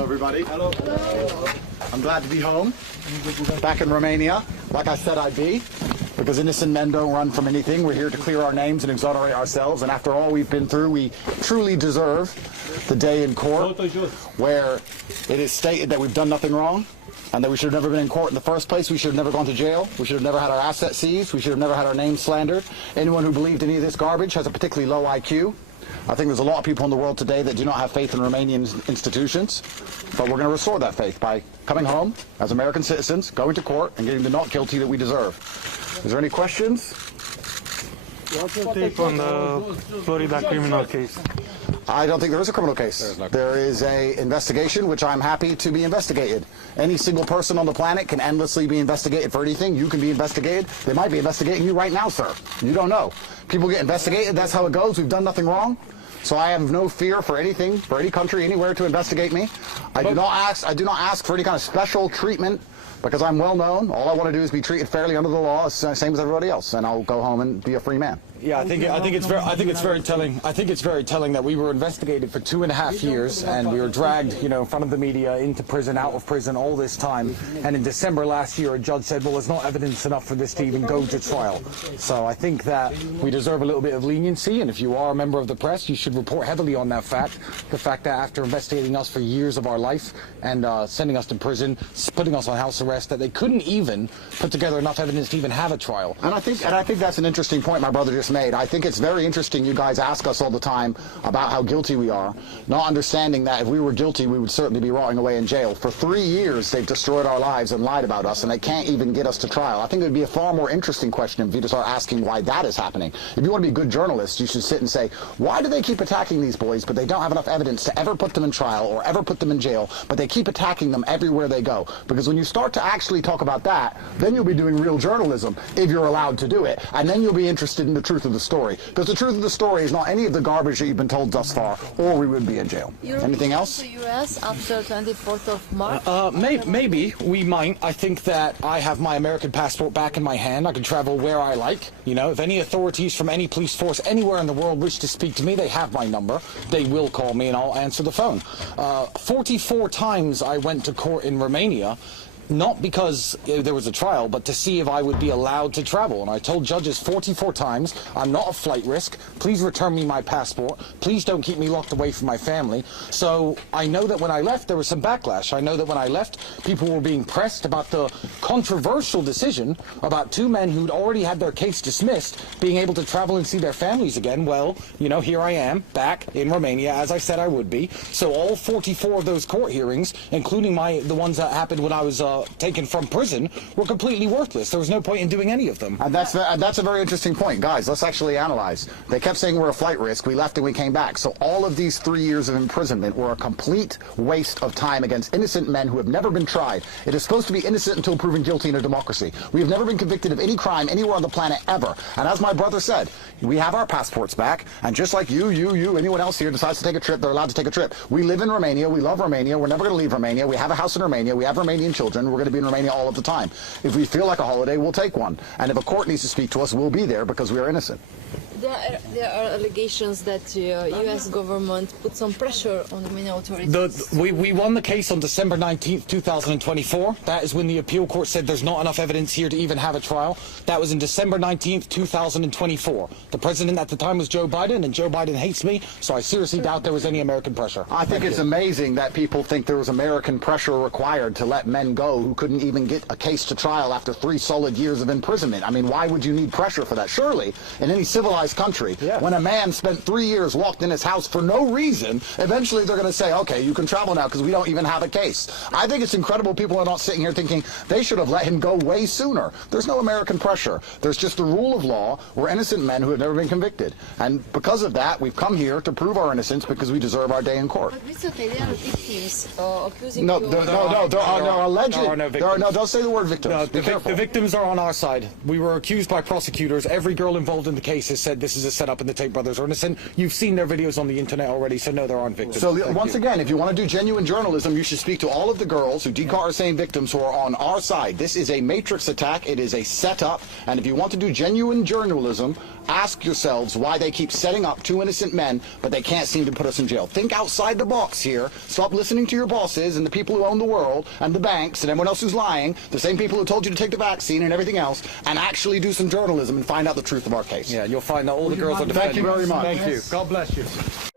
Hello, everybody. Hello. I'm glad to be home, back in Romania, like I said I'd be, because innocent men don't run from anything. We're here to clear our names and exonerate ourselves, and after all we've been through, we truly deserve the day in court where it is stated that we've done nothing wrong, and that we should have never been in court in the first place. We should have never gone to jail. We should have never had our assets seized. We should have never had our names slandered. Anyone who believed any of this garbage has a particularly low IQ. I think there's a lot of people in the world today that do not have faith in Romanian institutions, but we're going to restore that faith by coming home as American citizens, going to court, and getting the not guilty that we deserve. Is there any questions? What's your take on the Florida criminal case? I don't think there is a criminal case. There is an investigation, which I'm happy to be investigated. Any single person on the planet can endlessly be investigated for anything. You can be investigated. They might be investigating you right now, sir. You don't know. People get investigated. That's how it goes. We've done nothing wrong. So I have no fear for anything, for any country, anywhere to investigate me. I do not ask for any kind of special treatment, because I'm well known. All I want to do is be treated fairly under the law, same as everybody else, and I'll go home and be a free man. Yeah, I think it's very telling. I think it's very telling that we were investigated for 2.5 years, and we were dragged, in front of the media, into prison, out of prison, all this time. And in December last year, a judge said, "Well, there's not evidence enough for this to even go to trial." So I think that we deserve a little bit of leniency, and if you are a member of the press, you should report heavily on that fact. The fact that after investigating us for years of our life and sending us to prison, putting us on house arrest, that they couldn't even put together enough evidence to even have a trial. And I think that's an interesting point my brother just made. I think it's very interesting you guys ask us all the time about how guilty we are, not understanding that if we were guilty, we would certainly be rotting away in jail. For 3 years, they've destroyed our lives and lied about us, and they can't even get us to trial. I think it would be a far more interesting question if you start asking why that is happening. If you want to be a good journalist, you should sit and say, why do they keep attacking these boys, but they don't have enough evidence to ever put them in trial or ever put them in jail, but they keep attacking them everywhere they go? Because when you start to actually talk about that, then you'll be doing real journalism, if you're allowed to do it, and then you'll be interested in the truth of the story. Because the truth of the story is not any of the garbage that you've been told thus far, or we would be in jail. Anything else? To US after 24th of March? Maybe we might. I think that I have my American passport back in my hand. I can travel where I like. If any authorities from any police force anywhere in the world wish to speak to me, they have my number. They will call me and I'll answer the phone. 44 times I went to court in Romania, not because there was a trial, but to see if I would be allowed to travel. And I told judges 44 times, I'm not a flight risk. Please return me my passport. Please don't keep me locked away from my family. So I know that when I left, there was some backlash. I know that when I left, people were being pressed about the controversial decision about 2 men who'd already had their case dismissed being able to travel and see their families again. Well, here I am, back in Romania, as I said I would be. So all 44 of those court hearings, including the ones that happened when I was taken from prison, were completely worthless. There was no point in doing any of them. And that's a very interesting point. Guys, let's actually analyze. They kept saying we're a flight risk. We left and we came back. So all of these 3 years of imprisonment were a complete waste of time against innocent men who have never been tried. It is supposed to be innocent until proven guilty in a democracy. We have never been convicted of any crime anywhere on the planet ever. And as my brother said, we have our passports back, and just like you, anyone else here decides to take a trip, they're allowed to take a trip. We live in Romania. We love Romania. We're never going to leave Romania. We have a house in Romania. We have Romanian children. We're going to be in Romania all of the time. If we feel like a holiday, we'll take one. And if a court needs to speak to us, we'll be there because we are innocent. There are allegations that the U.S. government put some pressure on the Romanian authorities. We won the case on December 19th, 2024. That is when the appeal court said there's not enough evidence here to even have a trial. That was in December 19th, 2024. The president at the time was Joe Biden, and Joe Biden hates me, so I seriously doubt there was any American pressure. I think it's amazing that people think there was American pressure required to let men go who couldn't even get a case to trial after 3 solid years of imprisonment. I mean, why would you need pressure for that? Surely, in any civilized country, when a man spent 3 years locked in his house for no reason, eventually they're going to say, okay, you can travel now because we don't even have a case. I think it's incredible people are not sitting here thinking they should have let him go way sooner. There's no American pressure. There's just the rule of law. We're innocent men who have never been convicted. And because of that, we've come here to prove our innocence because we deserve our day in court. But recently there are victims accusing no, you. There are alleged. There are no victims. Don't say the word victims. No, the victims are on our side. We were accused by prosecutors. Every girl involved in the case has said said this is a setup and the Tate brothers are innocent. You've seen their videos on the internet already, so no, there aren't victims. So once again, if you want to do genuine journalism, you should speak to all of the girls who Decar are saying victims who are on our side. This is a matrix attack. It is a setup. And if you want to do genuine journalism, ask yourselves why they keep setting up two innocent men, but they can't seem to put us in jail. Think outside the box here. Stop listening to your bosses and the people who own the world and the banks and everyone else who's lying, the same people who told you to take the vaccine and everything else, and actually do some journalism and find out the truth of our case. Yeah, you'll find that all the girls are defending. Thank you very much. Thank you. God bless you.